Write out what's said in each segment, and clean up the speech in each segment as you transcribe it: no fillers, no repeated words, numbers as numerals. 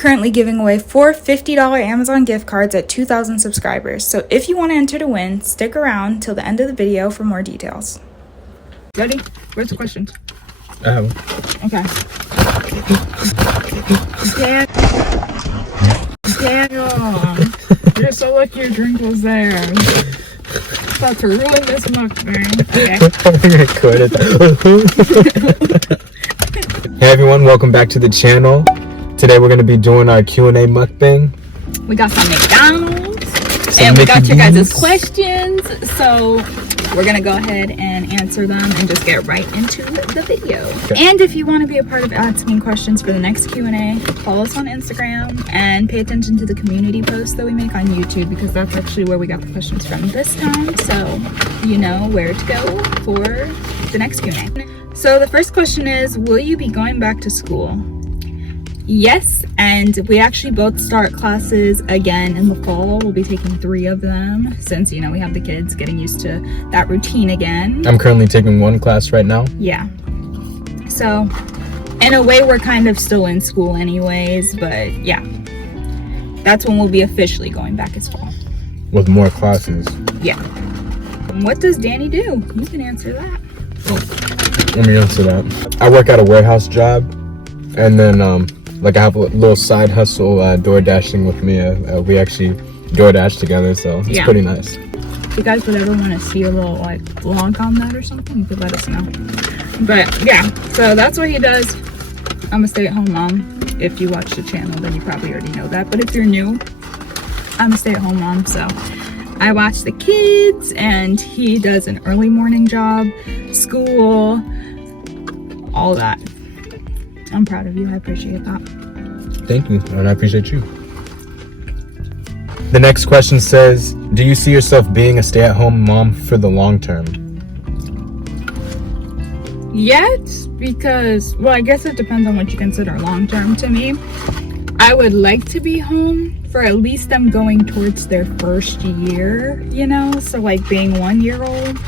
currently giving away 4 $50 Amazon gift cards at 2,000 subscribers. So if you want to enter to win, stick around till the end of the video for more details. Ready? Where's the questions? Okay. Daniel, you're so lucky your drink was there. About to ruin this mukbang. Okay. Hey everyone, welcome back to the channel. Today we're going to be doing our Q&A mukbang. We got some McDonald's and we got your guys' questions. So we're going to go ahead and answer them and just get right into the video. Okay. And if you want to be a part of asking questions for the next Q&A, follow us on Instagram and pay attention to the community posts that we make on YouTube, because that's actually where we got the questions from this time. So you know where to go for the next Q&A. So the first question is, will you be going back to school? Yes, and we actually both start classes again in the fall. We'll be taking 3 of them since, you know, we have the kids getting used to that routine again. I'm currently taking 1 class right now. Yeah. So, in a way, we're kind of still in school anyways, but yeah. That's when we'll be officially going back as fall. With more classes. Yeah. What does Danny do? You can answer that. Oh, let me answer that. I work at a warehouse job, and then, like I have a little side hustle door dashing with Mia. We actually door dash together, so it's pretty nice. If you guys would ever want to see a little like vlog on that or something, you could let us know. But yeah, so that's what he does. I'm a stay-at-home mom. If you watch the channel, then you probably already know that. But if you're new, I'm a stay-at-home mom, so I watch the kids, and he does an early morning job, school, all that. I'm proud of you. I appreciate that. Thank you, and I appreciate you. The next question says, do you see yourself being a stay-at-home mom for the long term? Yet, because, well, I guess it depends on what you consider long term. To me, I would like to be home for at least them going towards their first year, you know? So like being 1-year-old,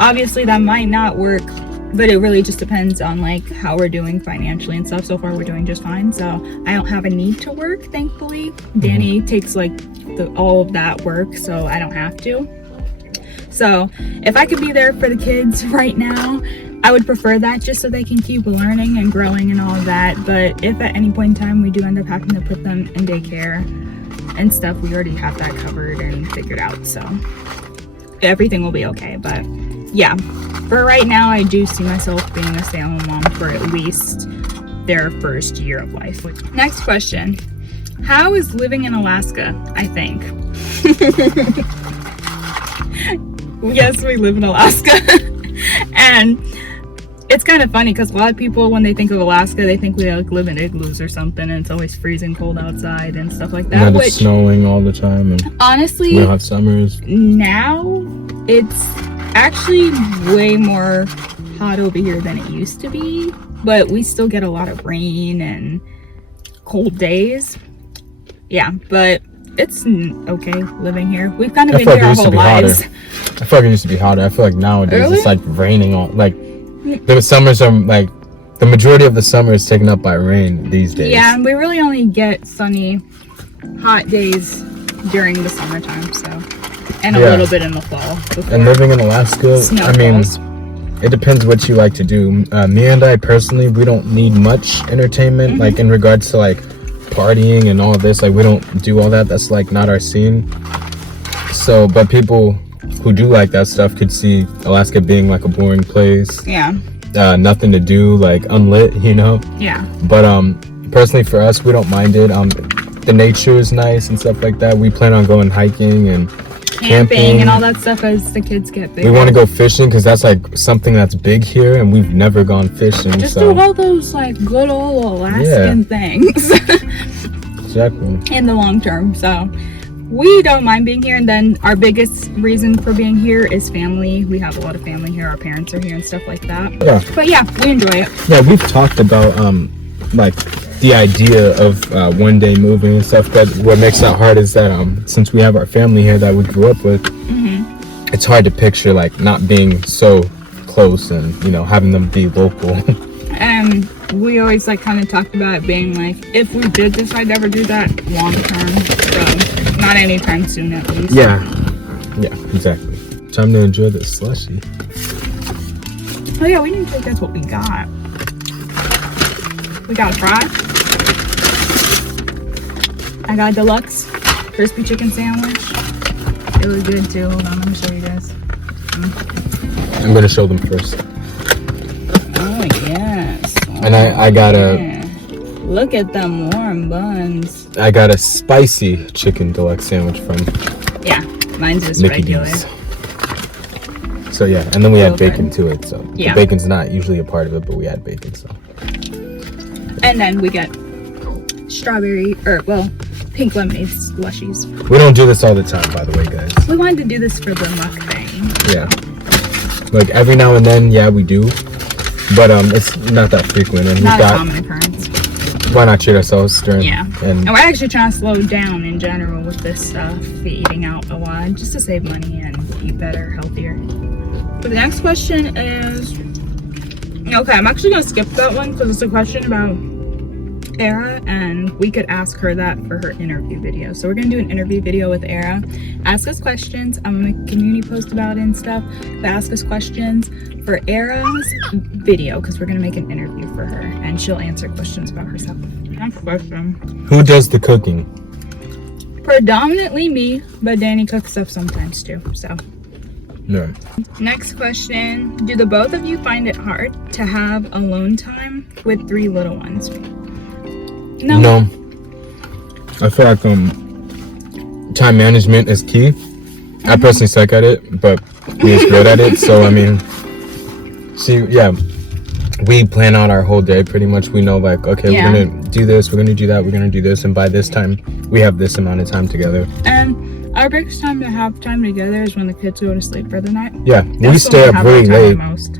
obviously that might not work. But it really just depends on like how we're doing financially and stuff. So far we're doing just fine, so I don't have a need to work, thankfully. Danny takes like all of that work, so I don't have to. So if I could be there for the kids right now, I would prefer that, just so they can keep learning and growing and all of that. But if at any point in time we do end up having to put them in daycare and stuff, we already have that covered and figured out, so everything will be okay. But yeah, for right now, I do see myself being a stay-at-home mom for at least their first year of life. Next question. How is living in Alaska, I think? Yes, we live in Alaska. And it's kind of funny because a lot of people, when they think of Alaska, they think we like live in igloos or something, and it's always freezing cold outside and stuff like that. And it's snowing all the time. And honestly, we don't have summers. Now, it's actually way more hot over here than it used to be, but we still get a lot of rain and cold days. Yeah, but it's okay living here. We've kind of been here our whole lives. I feel like it used to be hotter. I feel like nowadays it's like raining all, like the summers are like, the majority of the summer is taken up by rain these days. Yeah, and we really only get sunny hot days during the summertime, so, and a little bit in the fall. And living in Alaska, I mean, it depends what you like to do. Me and I personally, we don't need much entertainment, like in regards to like partying and all of this. Like we don't do all that. That's like not our scene. So, but people who do like that stuff could see Alaska being like a boring place. Yeah. Nothing to do, like unlit, you know? Yeah. But personally for us, we don't mind it. The nature is nice and stuff like that. We plan on going hiking and camping and all that stuff as the kids get bigger. We want to go fishing because that's like something that's big here, and we've never gone fishing. Just do all those like good old Alaskan things. Exactly. In the long term, so we don't mind being here. And then our biggest reason for being here is family. We have a lot of family here. Our parents are here and stuff like that. Yeah. But yeah, we enjoy it. Yeah, we've talked about like the idea of one day moving and stuff, but what makes that hard is that since we have our family here that we grew up with, it's hard to picture like not being so close and, you know, having them be local. we always like kind of talked about it being like, if we did decide to ever do that, long term, so not anytime soon at least. Yeah, exactly. Time to enjoy the slushie. Oh yeah, we didn't think that's what we got. We got a fry. I got a deluxe crispy chicken sandwich. It was good too. Hold on, let me show you guys. I'm gonna show them first. Oh yes. And I got yeah. Look at them warm buns. I got a spicy chicken deluxe sandwich from mine's just Mickey regular. D's. So yeah, and then we had Okay. bacon to it. So the bacon's not usually a part of it, but we had bacon. So. And then we get strawberry pink lemonade slushies. We don't do this all the time, by the way, guys. We wanted to do this for the mukbang. Yeah. Like every now and then, we do, but it's not that frequent. And Not a common occurrence. Why not treat ourselves during? Yeah. And we're actually trying to slow down in general with this stuff, eating out a lot, just to save money and eat better, healthier. But the next question is, okay, I'm actually gonna skip that one because it's a question about Era, and we could ask her that for her interview video. So we're gonna do an interview video with Era. Ask us questions. I'm gonna make a community post about it and stuff. But ask us questions for Era's video because we're gonna make an interview for her, and she'll answer questions about herself. Next question. who does the cooking? Predominantly me, but Danny cooks stuff sometimes too. So. No. Next question. Do the both of you find it hard to have alone time with 3 little ones? No. I feel like time management is key. I personally suck at it, but he's good at it. So I mean, we plan out our whole day pretty much. We know like, okay, we're gonna do this, we're gonna do that, we're gonna do this, and by this time we have this amount of time together. And our biggest time to have time together is when the kids go to sleep for the night. Yeah, we stay up really late. Most.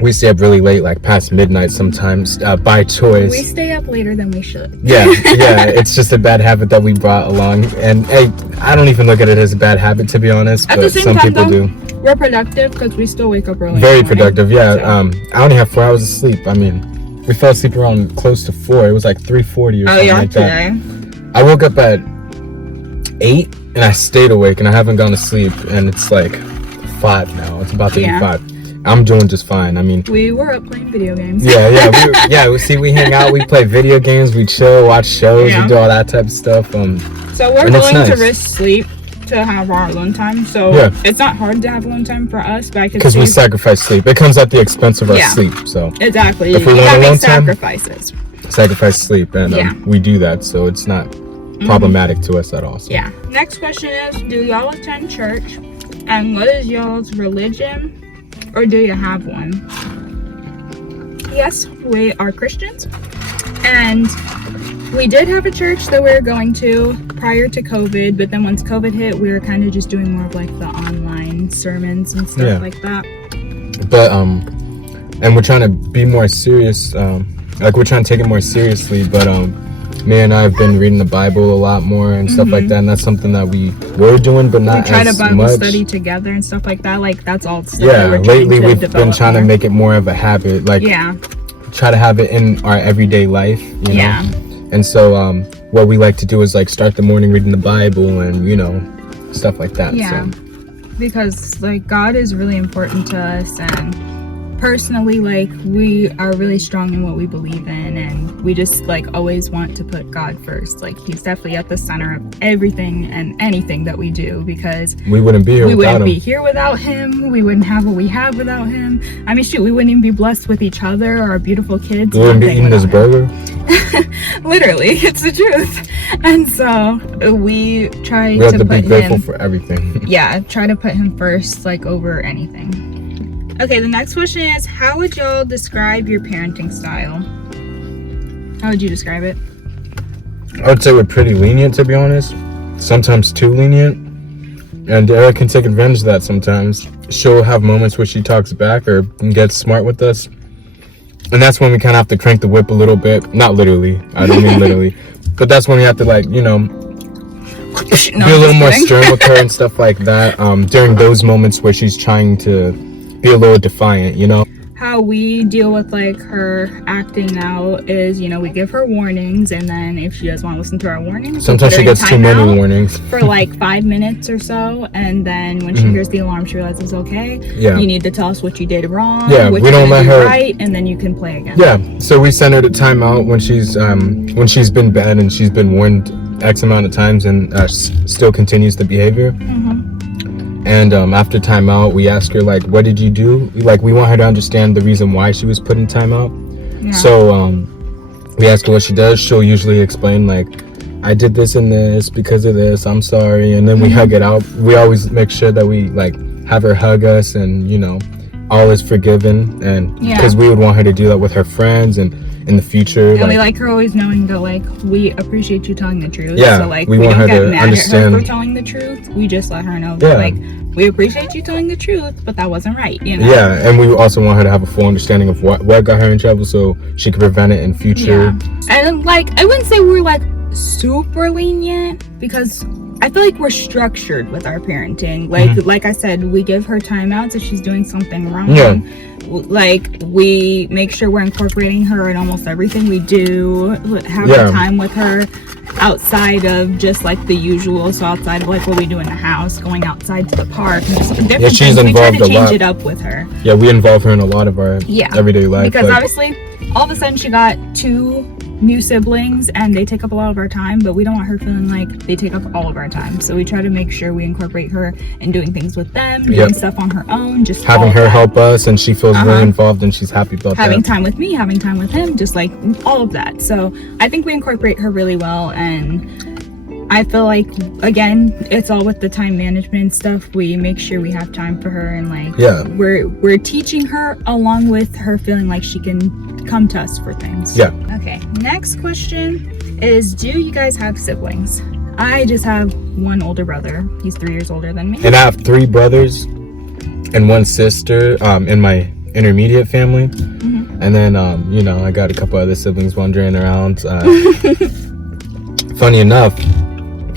We stay up really late, like past midnight sometimes, by choice. We stay up later than we should. Yeah, it's just a bad habit that we brought along. And hey, I don't even look at it as a bad habit, to be honest, but some people do. We're productive because we still wake up early. Very productive, yeah. So. I only have 4 hours of sleep. I mean, we fell asleep around close to 4. It was like 3:40 or something like that. I woke up at 8 and I stayed awake and I haven't gone to sleep, and it's like 5 now. It's about to be 5. I'm doing just fine. I mean, we were up playing video games. We hang out, we play video games, we chill, watch shows, we do all that type of stuff. So we're willing to risk sleep to have our alone time. So it's not hard to have alone time for us, but I could, because we sacrifice sleep. It comes at the expense of our sleep. So exactly, if we want alone time, sacrifice sleep, and we do that. So it's not problematic to us at all. So. Yeah. Next question is, do y'all attend church? And what is y'all's religion? Or do you have one? Yes, we are Christians. And we did have a church that we were going to prior to COVID, but then once COVID hit, we were kind of just doing more of like the online sermons and stuff like that. But and we're trying to be more serious, like we're trying to take it more seriously, but me and I have been reading the Bible a lot more and stuff like that, and that's something that we were doing, but not as much. We try to Bible study together and stuff like that. Like that's all stuff. Yeah, lately we've been trying to make it more of a habit. Like try to have it in our everyday life. You know? And so what we like to do is like start the morning reading the Bible and stuff like that. Yeah. So. Because like God is really important to us, and personally, like we are really strong in what we believe in, and we just like always want to put God first. Like he's definitely at the center of everything and anything that we do, because we wouldn't be here without him. Here without him. We wouldn't have what we have without him. I mean, shoot, we wouldn't even be blessed with each other or our beautiful kids. We wouldn't be eating this burger. Literally, it's the truth. And so we have to be grateful for everything. Try to put him first, like over anything. Okay, the next question is, how would y'all describe your parenting style? How would you describe it? I would say we're pretty lenient, to be honest. Sometimes too lenient. And Eric can take advantage of that sometimes. She'll have moments where she talks back or gets smart with us. And that's when we kind of have to crank the whip a little bit. Not literally. I don't mean literally. But that's when we have to, like, be a little more stern with her and stuff like that. During those moments where she's trying to be a little defiant, how we deal with like her acting out is, you know, we give her warnings, and then if she doesn't want to listen to our warnings, sometimes she gets too many warnings for like 5 minutes or so, and then when she hears the alarm, she realizes, okay, you need to tell us what you did wrong, what we don't let her right, and then you can play again. So we send her to timeout when she's been bad and she's been warned X amount of times and still continues the behavior. And after timeout, we ask her, like, what did you do? Like, we want her to understand the reason why she was put in timeout. So we ask her what she does. She'll usually explain, like, I did this and this because of this, I'm sorry. And then we hug it out. We always make sure that we, like, have her hug us and, you know, all is forgiven. And because we would want her to do that with her friends and in the future. And we like her always knowing that, like, we appreciate you telling the truth. Yeah, so, like, we want don't her get to mad understand. at her for telling the truth. We just let her know that, like, we appreciate you telling the truth, but that wasn't right, you know? Yeah, and we also want her to have a full understanding of what got her in trouble so she could prevent it in future. And, like, I wouldn't say we're, like, super lenient, because I feel like we're structured with our parenting. Like I said, we give her timeouts if she's doing something wrong. Like, we make sure we're incorporating her in almost everything we do, having time with her outside of just like the usual, so outside of like what we do in the house, going outside to the park and just different she's things. We try involved to a change lot. it up with her. We involve her in a lot of our everyday life, because obviously all of a sudden she got 2 new siblings and they take up a lot of our time, but we don't want her feeling like they take up all of our time, so we try to make sure we incorporate her in doing things with them, doing stuff on her own, just having her help us, and she feels really involved and she's happy about having that. time with me, having time with him, just like all of that. So I think we incorporate her really well, and I feel like, again, it's all with the time management stuff. We make sure we have time for her, and like we're teaching her along with her feeling like she can come to us for things. Okay, next question is, do you guys have siblings? I just have one older brother. He's 3 years older than me. And I have 3 brothers and 1 sister in my intermediate family. And then you know, I got a couple other siblings wandering around. Funny enough,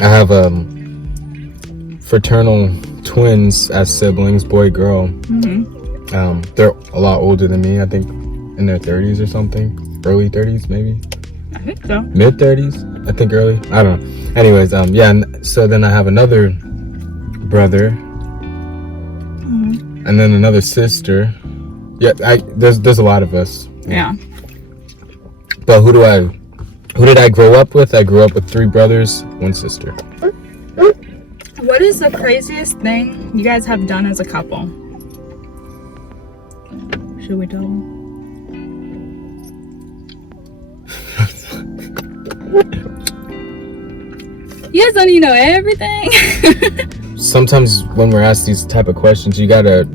I have fraternal twins as siblings, boy, girl. They're a lot older than me. I think in their 30s or something, early 30s maybe. I think so. Mid 30s, I think early. I don't know. Anyways, and so then I have another brother, and then another sister. There's a lot of us. But who did I grow up with? I grew up with 3 brothers, 1 sister. What is the craziest thing you guys have done as a couple? Should we tell them? You guys don't even know everything. Sometimes when we're asked these type of questions, you gotta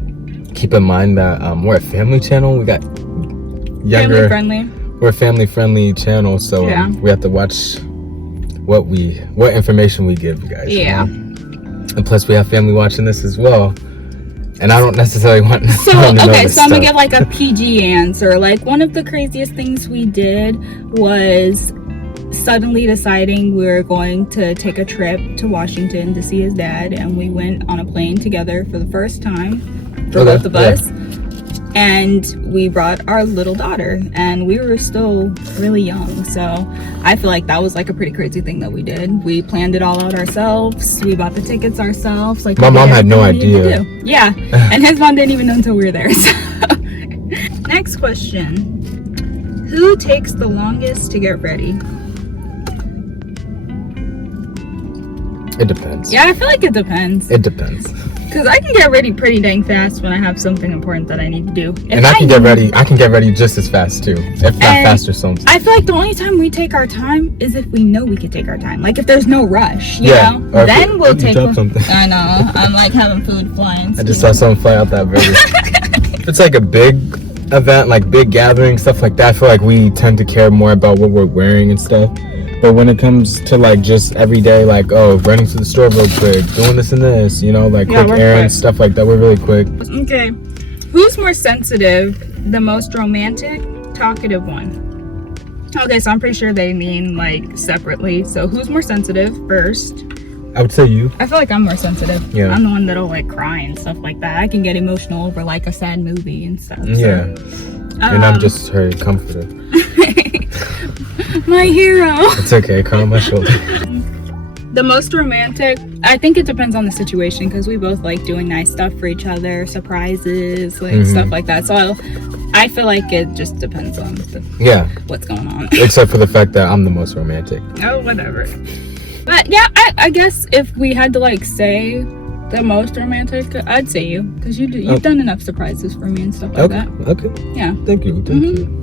keep in mind that we're a family channel. We got younger, we're a family friendly channel, so we have to watch what information we give you guys. You know? And plus we have family watching this as well, and I don't necessarily want to so I'm gonna give like a PG answer. Like, one of the craziest things we did was suddenly deciding we were going to take a trip to Washington to see his dad, and we went on a plane together for the first time for both of us. And we brought our little daughter, and we were still really young, so I feel like that was like a pretty crazy thing that we did. We planned it all out ourselves. We bought the tickets ourselves. Like, my mom had no idea. And his mom didn't even know until we were there. So. Next question: who takes the longest to get ready? It depends. I feel like it depends. It depends. Because I can get ready pretty dang fast when I have something important that I need to do. And I can get ready just as fast too, if not faster sometimes. I feel like the only time we take our time is if we know we can take our time. Like, if there's no rush, you know? Then we'll take something. I know. I'm like having food flying. I just saw something fly out that burger. It's like a big event, like big gathering, stuff like that. I feel like we tend to care more about what we're wearing and stuff. But when it comes to like just every day, like, oh, running to the store real quick, doing this and this, you know, like quick errands, stuff like that, we're really quick. Okay. Who's more sensitive, the most romantic, talkative one? Okay, so I'm pretty sure they mean like separately. So who's more sensitive first? I would say you. I feel like I'm more sensitive. Yeah. I'm the one that'll like cry and stuff like that. I can get emotional over like a sad movie and stuff. Yeah. And I'm just her comforter. My hero. It's okay, cry on my shoulder. The most romantic, I think it depends on the situation, because we both like doing nice stuff for each other, surprises, like stuff like that. So I feel like it just depends on what's going on. Except for the fact that I'm the most romantic. Oh, whatever. But yeah, I guess if we had to like say the most romantic, I'd say you, because you've done enough surprises for me and stuff like that. Okay. Yeah. Thank you. Thank you.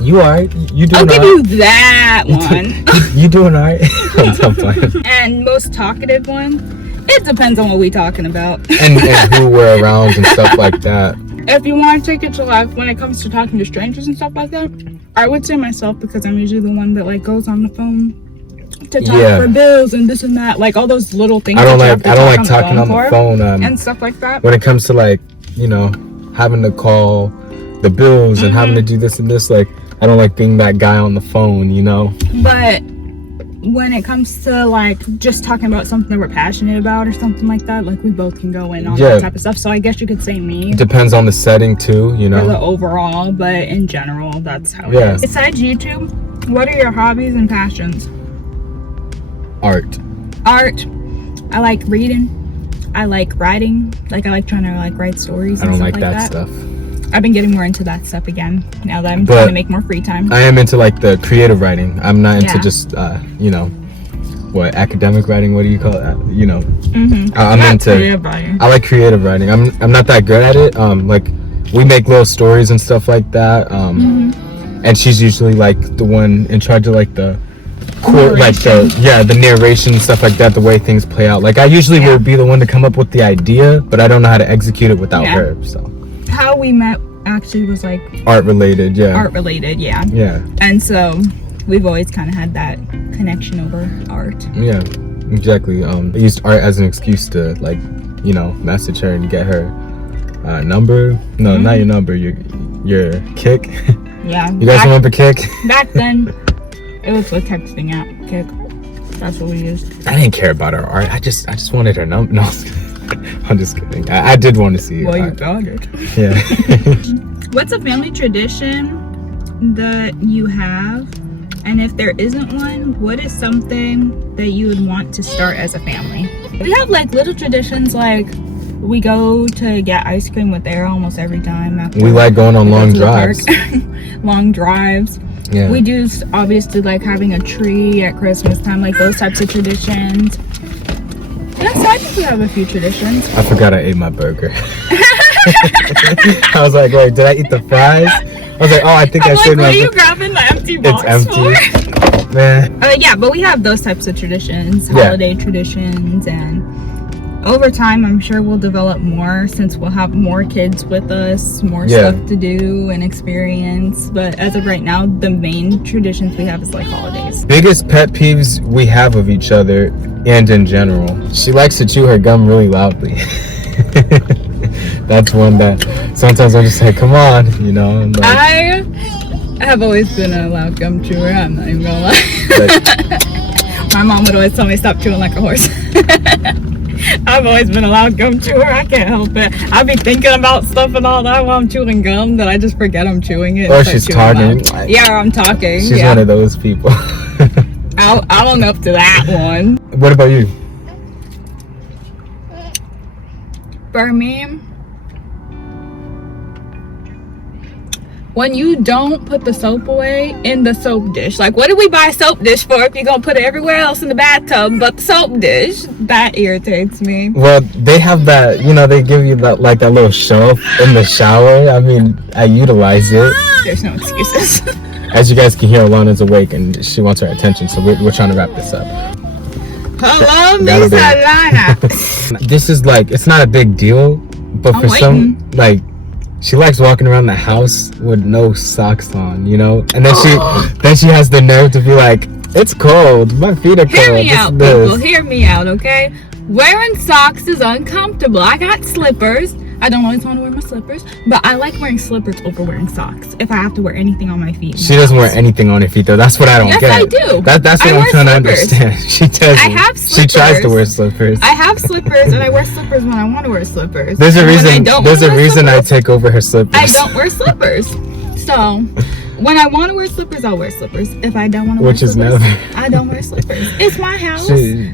You alright? You doing I'll give you that one. You doing alright? I'm fine. And most talkative one, it depends on what we talking about. and who we're around and stuff like that. If you want to take it to like when it comes to talking to strangers and stuff like that, I would say myself, because I'm usually the one that like goes on the phone to talk for bills and this and that, like all those little things. I don't like talking on the phone and stuff like that. When it comes to like, you know, having to call the bills and having to do this and this, like I don't like being that guy on the phone, you know. But when it comes to like just talking about something that we're passionate about or something like that, like we both can go in on that type of stuff. So I guess you could say me. It depends on the setting too, you know. For the overall, but in general, that's how it is. Besides YouTube, what are your hobbies and passions? Art. I like reading. I like writing. Like I like trying to like write stories and stuff like that. I don't like that stuff. I've been getting more into that stuff again now that I'm trying to make more free time. I am into like the creative writing. I'm not into just you know, what, academic writing, what do you call it? You know. I'm into creative writing. I like creative writing. I'm not that good at it. Like we make little stories and stuff like that. And she's usually like the one in charge of like the the narration and stuff like that, the way things play out. Like I usually will be the one to come up with the idea, but I don't know how to execute it without her. So how we met actually was like art related. Yeah. And so we've always kind of had that connection over art. Yeah, exactly. I used art as an excuse to like, you know, message her and get her number. No, not your number, your Kick. Yeah. You guys remember Kick? Back then it was the texting app, Kick. That's what we used. I didn't care about her art. I just wanted her number. No, I'm just kidding. I did want to see it. Well, you got it. Yeah. What's a family tradition that you have? And if there isn't one, what is something that you would want to start as a family? We have like little traditions, like we go to get ice cream with Air almost every time. We like going on long drives. Long drives. Yeah. We do obviously like having a tree at Christmas time, like those types of traditions. Yes, I think we have a few traditions. I forgot I ate my burger. I was like, wait, did I eat the fries? I was like, oh, I think I said what are you grabbing the empty box It's empty. for? Man. Yeah, but we have those types of traditions, holiday traditions, and over time, I'm sure we'll develop more since we'll have more kids with us, more stuff to do and experience. But as of right now, the main traditions we have is like holidays. Biggest pet peeves we have of each other and in general. She likes to chew her gum really loudly. That's one that sometimes I'm just like, come on, you know. Like, I have always been a loud gum chewer, I'm not even gonna lie. My mom would always tell me stop chewing like a horse. I've always been a loud gum chewer. I can't help it. I'll be thinking about stuff and all that while I'm chewing gum that I just forget I'm chewing it. Or she's talking. Yeah, I'm talking. She's one of those people. I don't know up to that one. What about you? For me, when you don't put the soap away in the soap dish. Like, what did we buy a soap dish for if you're gonna put it everywhere else in the bathtub but the soap dish? That irritates me. Well, they have that, you know, they give you that, like, that little shelf in the shower. I mean, I utilize it. There's no excuses. As you guys can hear, Alana's awake and she wants our attention, so we're trying to wrap this up. Hello, Miss Alana. This is like, it's not a big deal, but for some, like, she likes walking around the house with no socks on, you know? And then she has the nerve to be like, it's cold, my feet are cold. Hear me out, people, hear me out, okay? Wearing socks is uncomfortable. I got slippers. I don't always want to wear my slippers, but I like wearing slippers over wearing socks if I have to wear anything on my feet. She doesn't wear anything on her feet though. That's what I don't get. Yes, I do. That's what I'm trying to understand. She does. I have slippers. She tries to wear slippers. I have slippers, and I wear slippers when I want to wear slippers. There's a reason. There's a reason I take over her slippers. I don't wear slippers. So when I want to wear slippers, I'll wear slippers. If I don't want to wear slippers, I don't wear slippers. It's my house.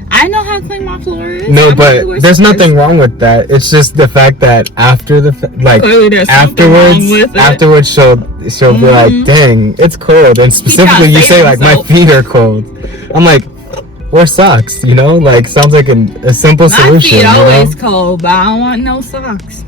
I know how clean my floor is. No, but there's nothing wrong with that. It's just the fact that after the afterwards she'll be like, dang, it's cold. And specifically you say like, my feet are cold. I'm like, wear socks, you know? Like, sounds like a simple solution. My feet always cold, but I don't want no socks.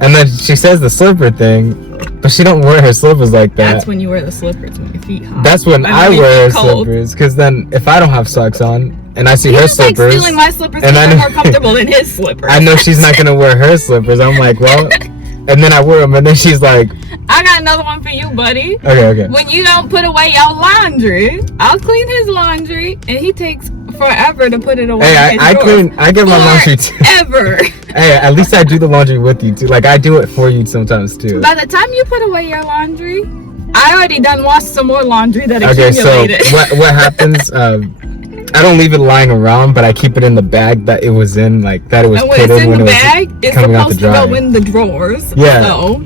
And then she says the slipper thing, but she don't wear her slippers like that. That's when you wear the slippers when your feet hot. That's when I wear slippers, because then if I don't have socks on and I see her slippers, like stealing my slippers because they're more comfortable than his slippers. I know she's not gonna wear her slippers. I'm like, well, and then I wear them, and then she's like, I got another one for you, buddy. Okay. When you don't put away your laundry, I'll clean his laundry, and he takes forever to put it away. Hey, I get my laundry too. Ever. Hey, at least I do the laundry with you too. Like, I do it for you sometimes too. By the time you put away your laundry, I already done washed some more laundry that accumulated. Okay, so what happens? I don't leave it lying around, but I keep it in the bag that it was in, like that it was put in when it was coming out the dryer. And when it's in the bag, it's supposed to go in the drawers. Yeah. So,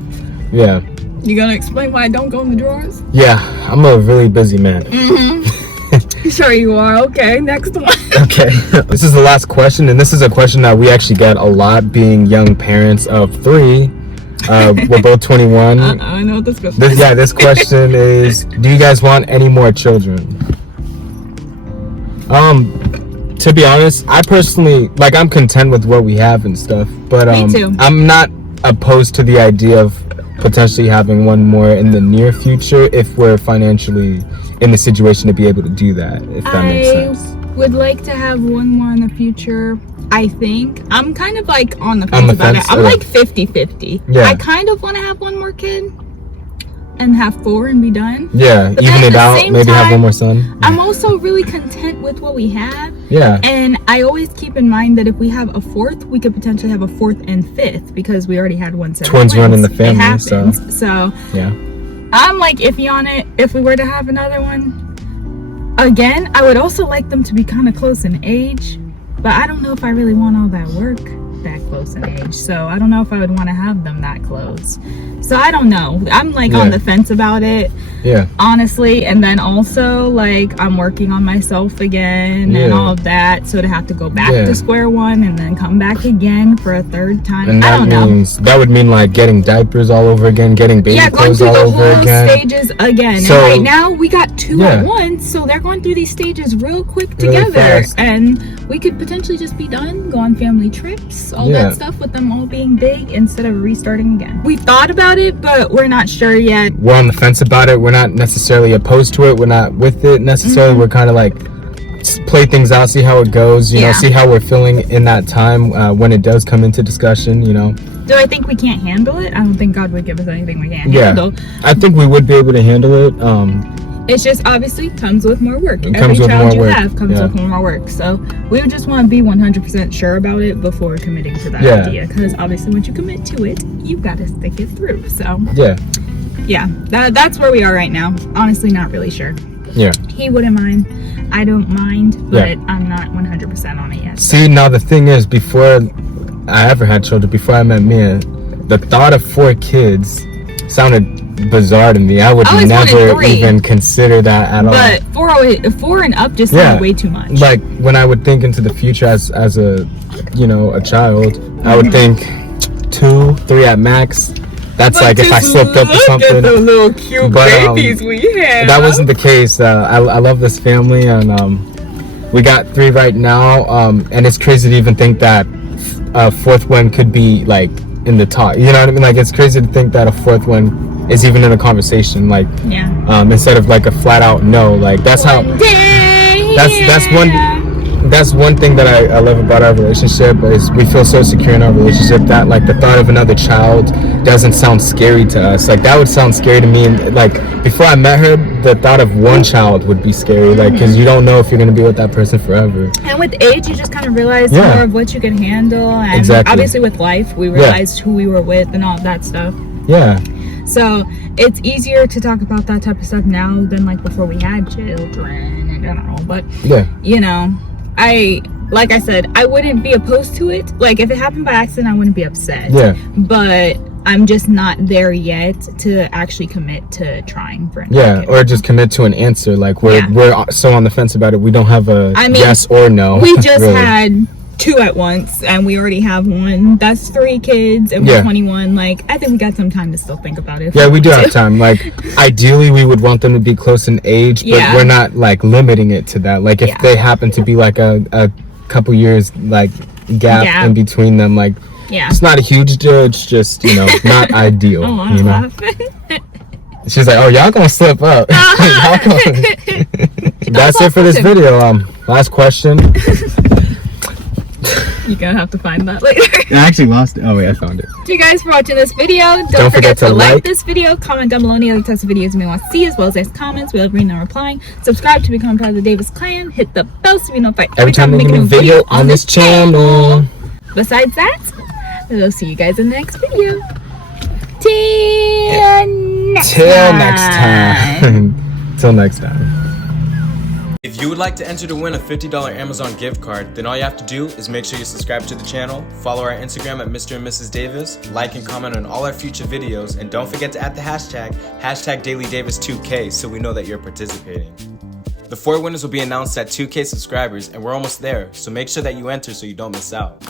yeah. You gonna explain why I don't go in the drawers? Yeah, I'm a really busy man. Sure you are. Okay, next one. Okay, this is the last question, and this is a question that we actually get a lot, being young parents of 3. We're both 21. I know what this question is. This question is, do you guys want any more children? To be honest, I personally, like, I'm content with what we have and stuff, but Me too. I'm not opposed to the idea of potentially having one more in the near future if we're financially in the situation to be able to do that, if that makes sense. I would like to have one more in the future. I think I'm kind of like on the fence about it. I'm like 50-50. Yeah. I kind of want to have one more kid and have 4 and be done. Yeah, but even it out, maybe have one more son. I'm also really content with what we have. Yeah. And I always keep in mind that if we have a 4th, we could potentially have a 4th and 5th because we already had one set of twins run in the family. It happens. So yeah. I'm like iffy on it. If we were to have another one, again, I would also like them to be kind of close in age, but I don't know if I really want all that work that close in age. So I don't know if I would want to have them that close. So I don't know. I'm like on the fence about it. Yeah. Honestly, and then also like I'm working on myself again and all of that. So to have to go back to square one and then come back again for a 3rd time. And that would mean like getting diapers all over again, getting baby clothes all over again. Yeah, going through the whole stages again. So, and right now we got 2 at once, so they're going through these stages real quick together. And we could potentially just be done, go on family trips, all that stuff with them all being big instead of restarting again. We thought about it, but we're not sure yet. We're on the fence about it. We're not necessarily opposed to it. We're not with it necessarily. We're kind of like play things out, see how it goes, you know, see how we're feeling in that time when it does come into discussion, you know. Do I think we can't handle it? I don't think God would give us anything we can't handle. I think we would be able to handle it. It's just obviously comes with more work. Every child you have comes with more work. So we would just want to be 100% sure about it before committing to that idea. Because obviously once you commit to it, you've got to stick it through. So yeah, that's where we are right now. Honestly, not really sure. Yeah. He wouldn't mind. I don't mind, but I'm not 100% on it yet. See, now the thing is, before I ever had children, before I met Mia, the thought of 4 kids sounded bizarre to me. I would never even consider that at all. But 4 and up just sounded way too much. Like when I would think into the future as a, you know, a child, I would think 2, 3 at max. That's but like if I slipped up or something. Look at the little cute babies we have. That wasn't the case. I love this family, and we got 3 right now. And it's crazy to even think that a 4th one could be like in the talk. You know what I mean? Like it's crazy to think that a 4th one is even in a conversation. Like instead of like a flat out no. Like that's how. That's one. that's one thing that I love about our relationship is we feel so secure in our relationship that like the thought of another child doesn't sound scary to us. Like that would sound scary to me, and like before I met her, the thought of one child would be scary, like because you don't know if you're gonna be with that person forever. And with age, you just kind of realize more of what you can handle, and obviously with life, we realized who we were with and all of that stuff. Yeah. So it's easier to talk about that type of stuff now than like before we had children in general. But you know, like I said, I wouldn't be opposed to it. Like if it happened by accident, I wouldn't be upset. Yeah. But I'm just not there yet to actually commit to trying for anything. Or just commit to an answer. Like we're so on the fence about it. We don't have a yes or no. We just had 2 at once, and we already have 1. That's 3 kids, and we're 21. Like I think we got some time to still think about it. Yeah, we do have time. Like ideally, we would want them to be close in age, but we're not like limiting it to that. Like if they happen to be like a couple years like gap in between them, like it's not a huge deal. It's just not ideal. You know. She's like, oh, y'all gonna slip up. That's it for this video. Last question. You're gonna have to find that later. I actually lost it. Oh wait, I found it. Thank you guys for watching this video. Don't forget to like this video, comment down below any other types of videos you may want to see, as well as ask comments. We love reading and replying. Subscribe to become part of the Davis clan. Hit the bell so you know every time we make a new video on this channel. Besides that, we'll see you guys in the next video. Till next time. Till next time. If you would like to enter to win a $50 Amazon gift card, then all you have to do is make sure you subscribe to the channel, follow our Instagram at Mr. and Mrs. Davis, like and comment on all our future videos, and don't forget to add the hashtag #DailyDavis2K so we know that you're participating. The 4 winners will be announced at 2K subscribers, and we're almost there, so make sure that you enter so you don't miss out.